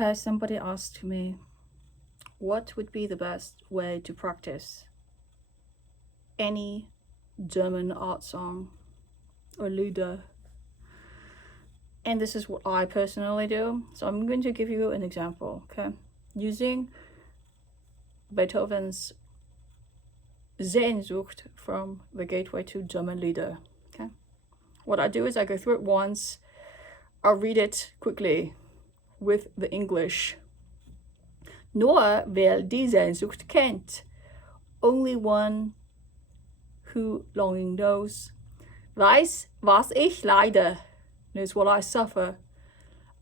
Okay, somebody asked me, what would be the best way to practice any German art song or Lieder? And this is what I personally do. So I'm going to give you an example, okay? Using Beethoven's Sehnsucht from the Gateway to German Lieder, okay? What I do is I go through it once, I'll read it quickly with the English. Nur wer die Sehnsucht kennt, only one who longing knows, weiß, was ich leide, knows what I suffer,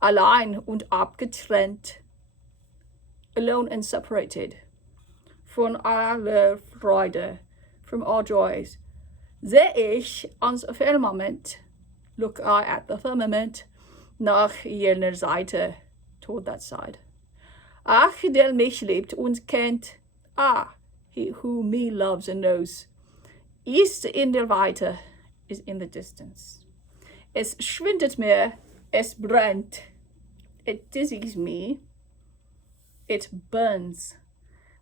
allein und abgetrennt, alone and separated, von aller Freude, from all joys, seh ich ans Firmament, look I at the firmament, nach jener Seite, toward that side. Ach, der mich liebt und kennt, he who me loves and knows, ist in der Weite, is in the distance. Es schwindet mir, es brennt, it dizzies me, it burns,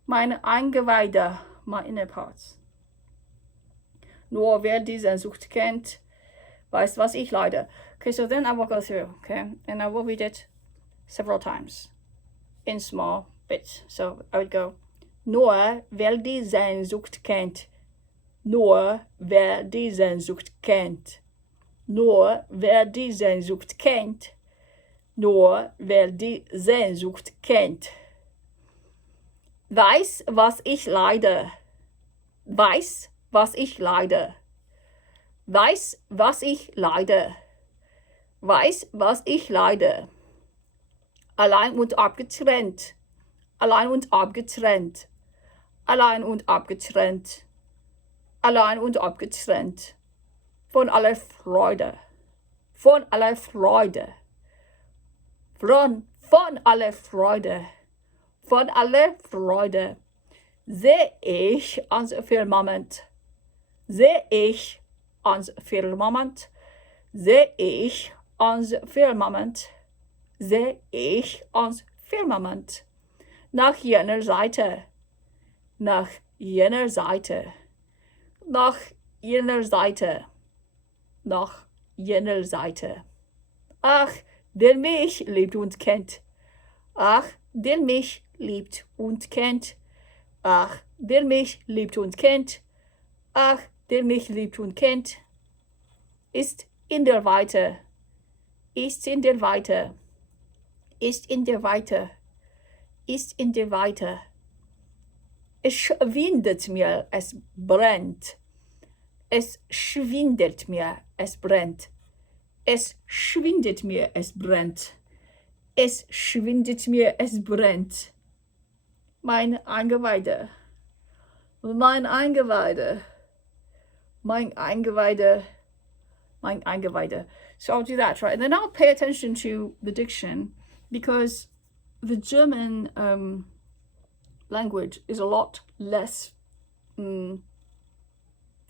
meine Eingeweide, my inner parts. Nur wer die Sehnsucht kennt, weiß, was ich leide. Okay, so then I will go through, okay, and I will read it several times in small bits. So I would go, nur wer die Sehnsucht kennt, nur wer die Sehnsucht kennt, nur wer die Sehnsucht kennt, nur wer die Sehnsucht kennt, weiß, was ich leide, weiß, was ich leide, weiß, was ich leide, weiß, was ich leide, allein und abgetrennt, allein und abgetrennt, allein und abgetrennt, allein und abgetrennt, von aller Freude, von aller Freude, von aller Freude, von aller Freude, seh ich ans Firmament, seh ich ans Firmament, seh ich ans Firmament, seh ich ans Firmament, nach jener Seite, nach jener Seite, nach jener Seite, nach jener Seite. Ach, der mich liebt und kennt, ach, der mich liebt und kennt, ach, der mich liebt und kennt, ach, der mich liebt und kennt, ist in der Weite, ist in der Weite, ist in der Weite, ist in der Weite. Es schwindet mir, es brennt. Es schwindet mir, es brennt. Es schwindet mir, es brennt. Es schwindet mir, es brennt. Mein Eingeweide, mein Eingeweide, mein Eingeweide, mein Eingeweide. So I'll do that, right? And then I'll pay attention to the diction, because the German language is a lot less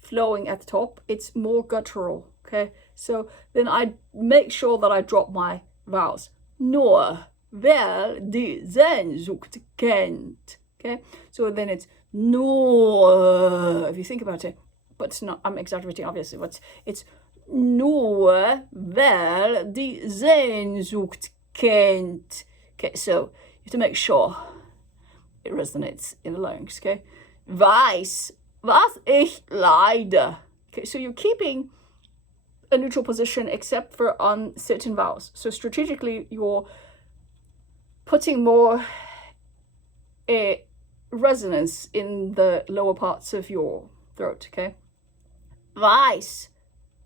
flowing at the top. It's more guttural, okay? So then I make sure that I drop my vowels. Nur wer die Sehnsucht kennt, okay? So then it's nur, if you think about it, but it's not, I'm exaggerating obviously, but it's nur wer die Sehnsucht kennt. Okay, so you have to make sure it resonates in the larynx, okay? Weiß, was ich leide. Okay, so you're keeping a neutral position except for on certain vowels. So strategically, you're putting more resonance in the lower parts of your throat, okay? Weiß,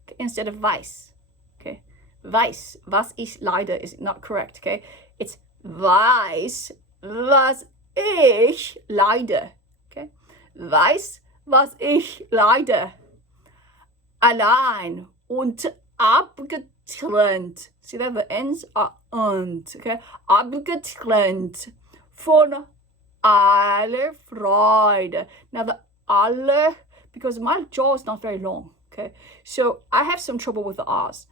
okay, instead of weiß, okay? Weiß, was ich leide is not correct, okay? It's weiß, was ich leide, okay? Weiß, was ich leide. Allein und abgetrennt. See there, the ends are und, okay? Abgetrennt von aller Freude. Now the aller, because my jaw is not very long, okay? So I have some trouble with the R's.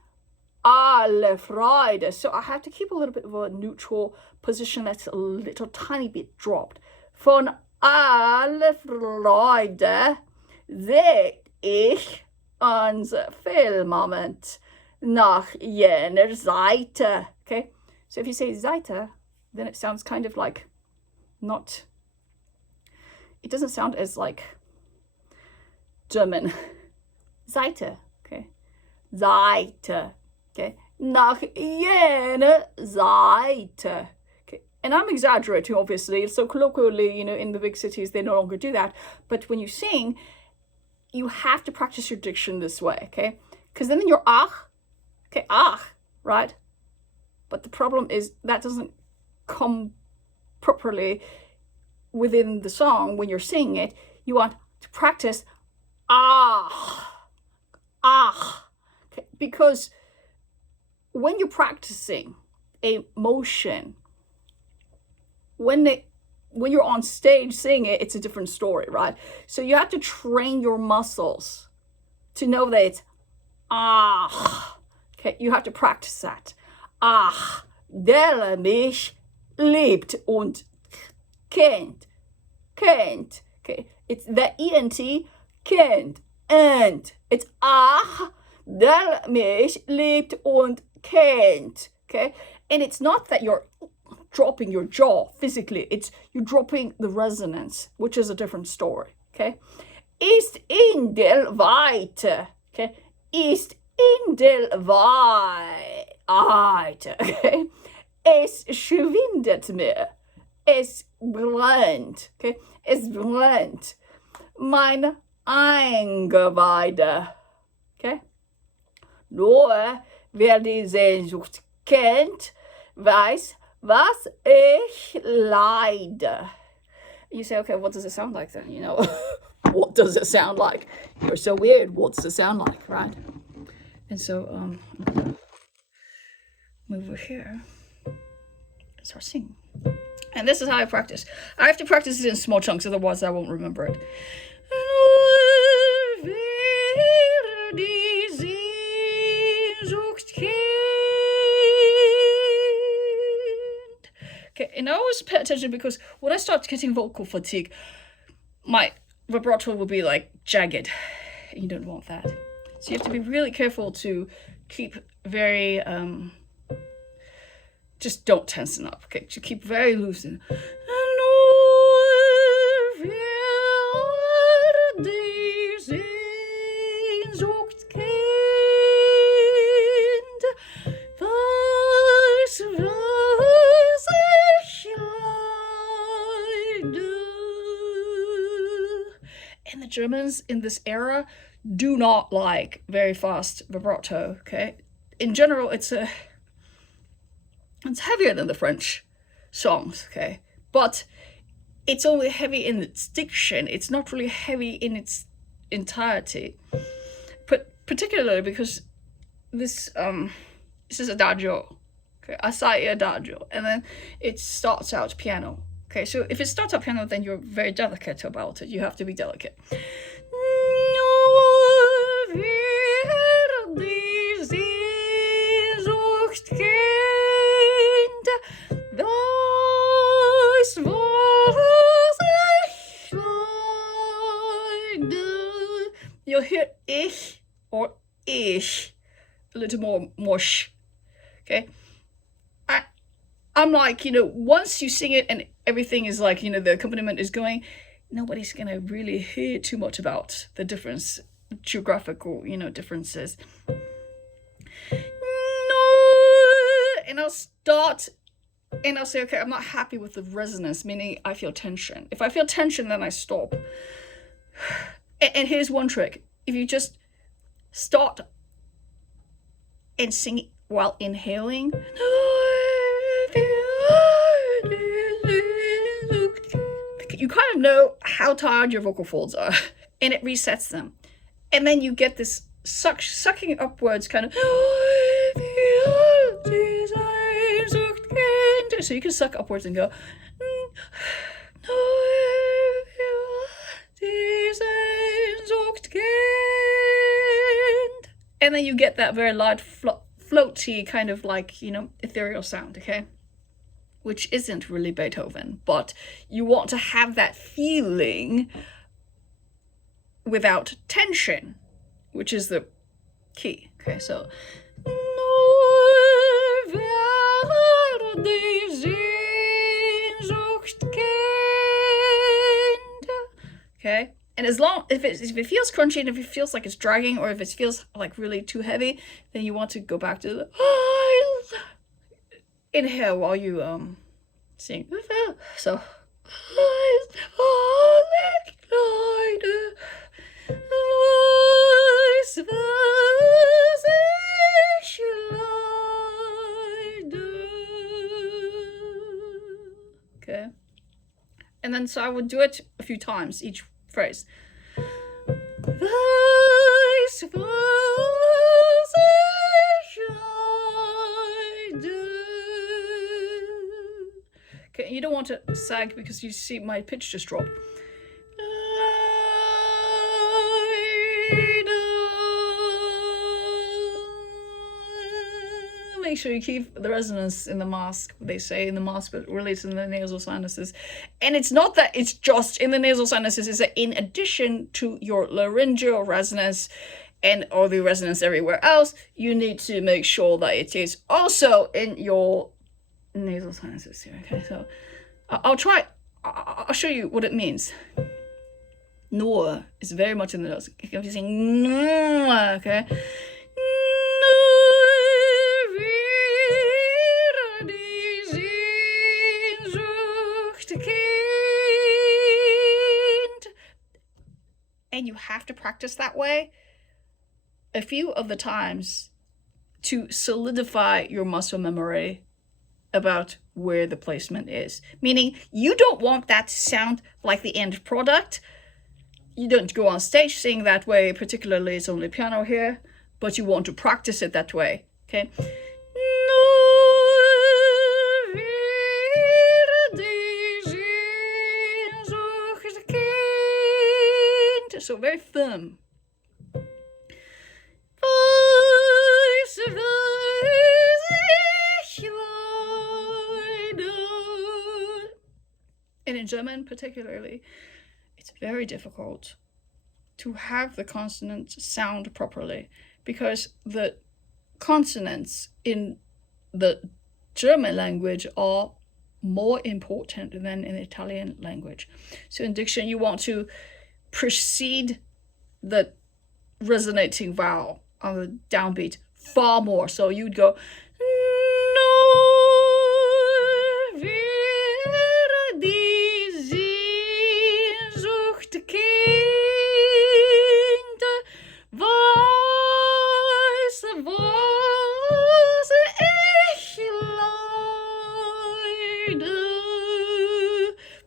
alle Freude. So I have to keep a little bit of a neutral position that's a little tiny bit dropped. Von alle Freude sehe ich unser Filmmoment nach jener Seite. Okay, so if you say Seite, then it sounds kind of like not, it doesn't sound as like German. Seite, okay, Seite, okay, nach jener Seite. Okay, and I'm exaggerating, obviously. So colloquially, you know, in the big cities, they no longer do that. But when you sing, you have to practice your diction this way, okay? Because then you're ach, okay, ach, right? But the problem is that doesn't come properly within the song when you're singing it. You want to practice ah, okay? Because when you're practicing a motion, when you're on stage singing it, it's a different story, right? So you have to train your muscles to know that it's ah. Okay, you have to practice that. Ach, der mich liebt und kennt. Okay, it's the ENT, kennt, and. It's ach, der mich liebt und kennt. Okay, and it's not that you're dropping your jaw physically, it's you're dropping the resonance, which is a different story. Okay, ist in der Weite. Okay, ist in der Weite. Okay, es schwindet mir, es brennt. Okay, es brennt mein Eingeweide. Okay, nur wer die Sehnsucht kennt, weiß, was ich leide. You say, okay, what does it sound like then? You know, what does it sound like? You're so weird. What does it sound like, right? And so, I'm gonna move over here and start singing. And this is how I practice. I have to practice it in small chunks, otherwise I won't remember it. Okay, and I always pay attention because when I start getting vocal fatigue, my vibrato will be like jagged. You don't want that. So you have to be really careful to keep very, just don't tensen up, okay? To keep very loose. And the Germans in this era do not like very fast vibrato, okay? In general, it's heavier than the French songs, okay? But it's only heavy in its diction. It's not really heavy in its entirety. But particularly because this is adagio, okay? Assai adagio, and then it starts out piano. Okay, so if it starts out piano, then you're very delicate about it. You have to be delicate. You'll hear ich or ish a little more sh. Okay, I'm like, you know, once you sing it and everything is like, you know, the accompaniment is going, nobody's gonna really hear too much about the difference, geographical, you know, differences. And I'll start and I'll say, okay, I'm not happy with the resonance, meaning I feel tension. If I feel tension, then I stop. And here's one trick. If you just start and sing while inhaling, you kind of know how tired your vocal folds are, and it resets them. And then you get this sucking upwards kind of. So you can suck upwards and go. And then you get that very light floaty kind of like, ethereal sound, okay? Which isn't really Beethoven, but you want to have that feeling without tension, which is the key. Okay, so nur wer die Sehnsucht kennt. Okay, and as long if it feels crunchy and if it feels like it's dragging, or if it feels like really too heavy, then you want to go back to the inhale while you sing. So okay, and then so I would do it a few times each phrase. Okay, you don't want to sag because you see my pitch just drop. Make sure you keep the resonance in the mask. They say in the mask, but really it's in the nasal sinuses. And it's not that it's just in the nasal sinuses, it's that in addition to your laryngeal resonance and all the resonance everywhere else, you need to make sure that it is also in your nasal sinuses here. Okay, so I'll show you what it means. Nur is very much in the nose. If you're saying Nur, okay. And you have to practice that way a few of the times to solidify your muscle memory about where the placement is. Meaning you don't want that to sound like the end product. You don't go on stage singing that way, particularly it's only piano here, but you want to practice it that way, okay? So very firm. And in German particularly, it's very difficult to have the consonants sound properly because the consonants in the German language are more important than in Italian language. So in diction, you want to precede the resonating vowel on the downbeat far more. So you'd go nur wer die Sehnsucht kennt, weiß, was ich leide.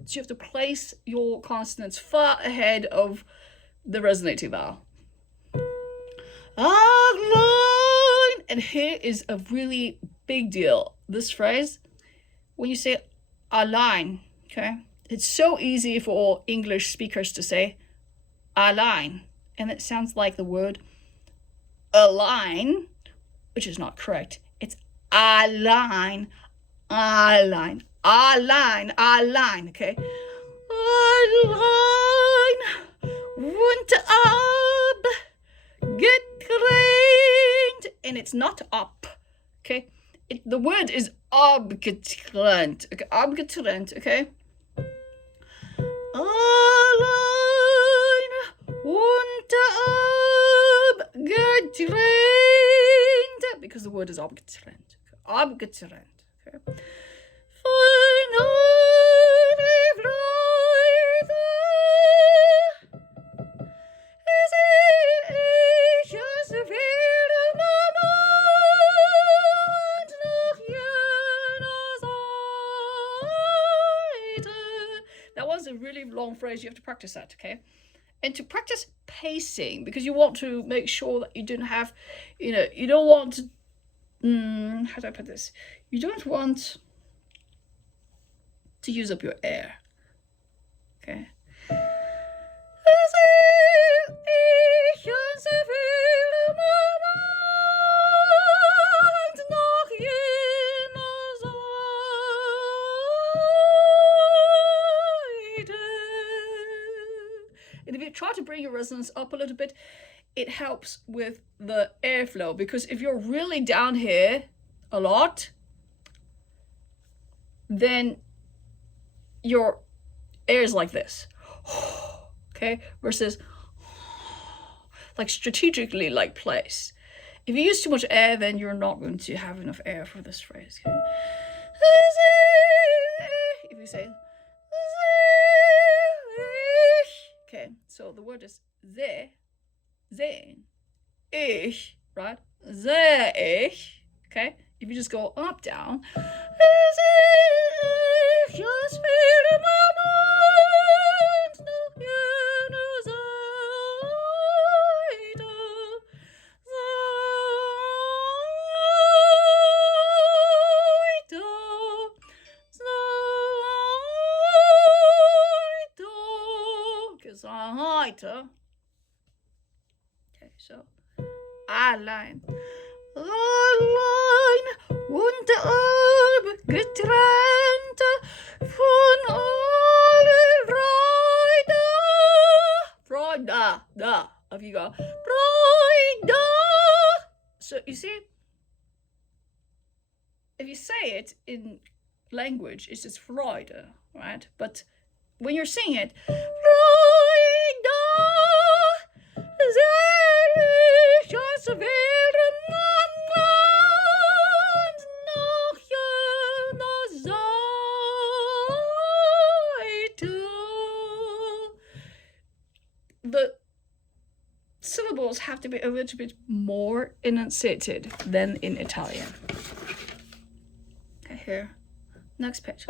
So you have to place your consonants far ahead of the resonating vowel. And here is a really big deal. This phrase, when you say allein, okay, it's so easy for English speakers to say allein, and it sounds like the word align, which is not correct. It's allein, allein, allein, allein, okay? Allein und ab getrennt, and it's not up, okay? The word is abgetrennt, okay? Abgetrennt, okay? Allein und abgetrennt, because the word is abgetrennt, abgetrennt, okay? That was a really long phrase. You have to practice that, okay? And to practice pacing, because you want to make sure that you don't have, you don't want to, how do I put this? You don't want to use up your air, okay? how to bring your resonance up a little bit. It helps with the airflow, because if you're really down here a lot, then your air is like this. Okay, versus like strategically like placed. If you use too much air, then you're not going to have enough air for this phrase. Okay? If you say, okay, so the word is ze, sehen, ich, right? Sehe ich, okay? If you just go up, down, just feel a moment, noch jene Seite, Seite. Okay, so allein und getrennt von aller Freude. Da. If you go Freude. So you see, if you say it in language, it's just Freude, right? But when you're singing it, the syllables have to be a little bit more enunciated than in Italian. Okay, here. Next page.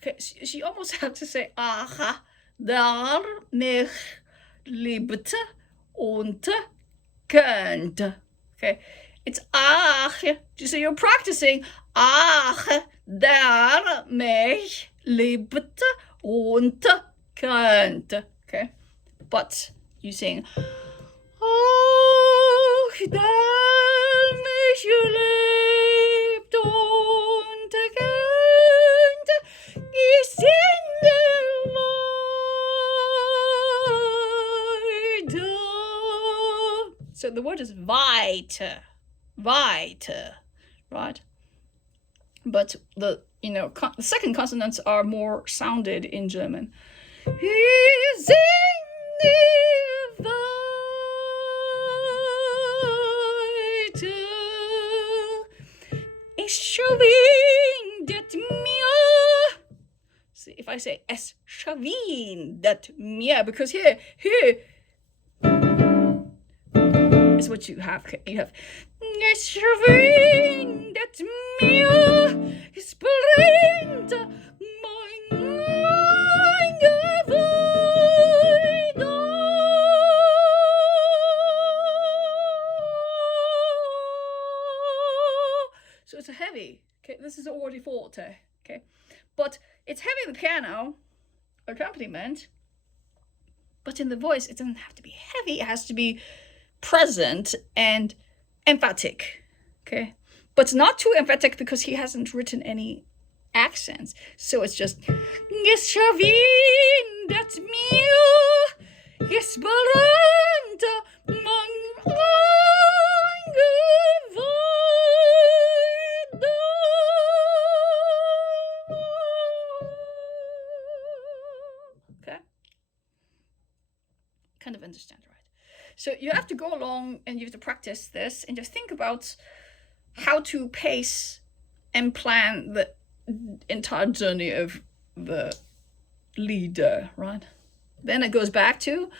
Okay, she almost had to say aha, daar mich liebte und könnte. Okay, it's ach. So you're practicing ach, daar mich liebte und könnte. Okay, but you sing ach, daar mich liebt und könnte, ist in der Weite. So the word is weiter, right? But the the second consonants are more sounded in German. Is in der Weite. Es schwindet mir. See, if I say es schwindet mir, because here is what you have. You have es schwindet mir, es brennt mein Gefäude. So it's a heavy. Okay, this is already forte. Okay, but it's heavy in the piano accompaniment. But in the voice, it doesn't have to be heavy. It has to be present and emphatic. Okay, but not too emphatic because he hasn't written any accents. So it's just es schwindet mir, es brennt mein Gefäude. Okay, kind of understand, right? So you have to go along and you have to practice this and just think about how to pace and plan the entire journey of the leader, right? Then it goes back to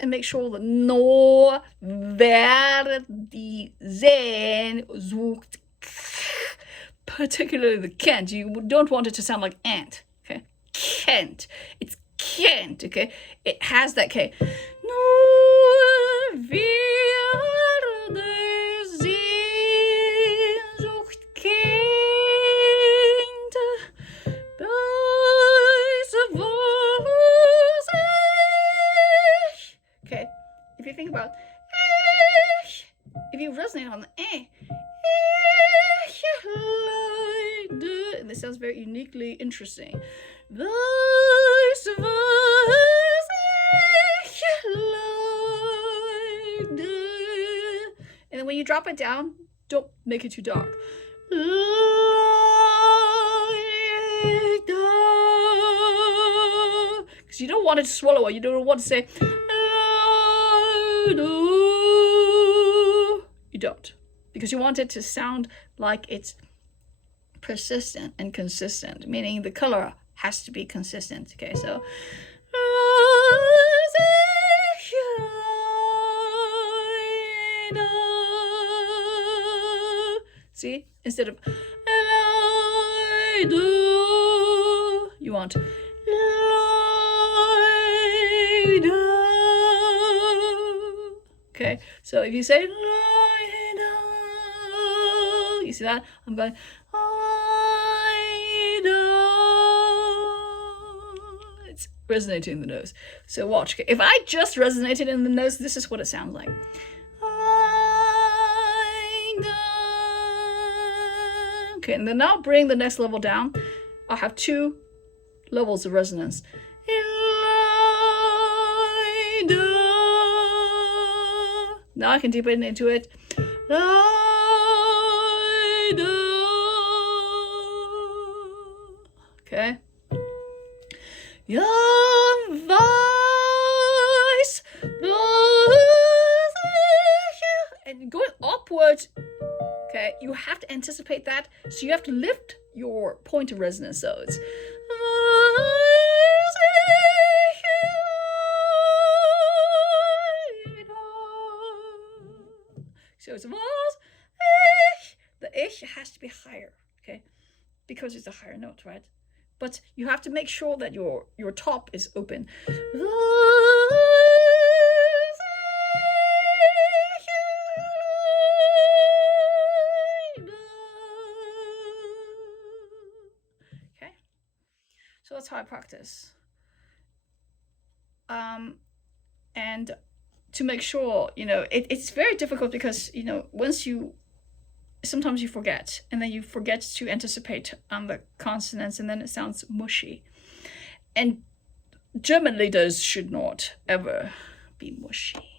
and make sure that no wer die Sehnsucht, particularly the Kent. You don't want it to sound like ant. Okay, Kent. It's Kent. Okay, it has that K. Nur werde Sehnsucht kennt, das sounds very uniquely interesting. Weißt du, was ich leide? And then when you drop it down, don't make it too dark. Because you don't want it to swallow, or you don't want to say. You don't, because you want it to sound like it's persistent and consistent, meaning the color has to be consistent. Okay, so see, instead of you want okay, so if you say you see that? I'm going it's resonating in the nose. So watch. Okay? If I just resonated in the nose, this is what it sounds like. Okay, and then now bring the next level down. I'll have 2 levels of resonance. Now I can deepen into it. Okay. And going upwards, okay, you have to anticipate that. So you have to lift your point of resonance. So it's so it's the ich has to be higher, okay, because it's a higher note, right? But you have to make sure that your top is open. Okay, so that's how I practice. And to make sure, it's very difficult because, sometimes you forget, and then you forget to anticipate on the consonants, and then it sounds mushy. And German leaders should not ever be mushy.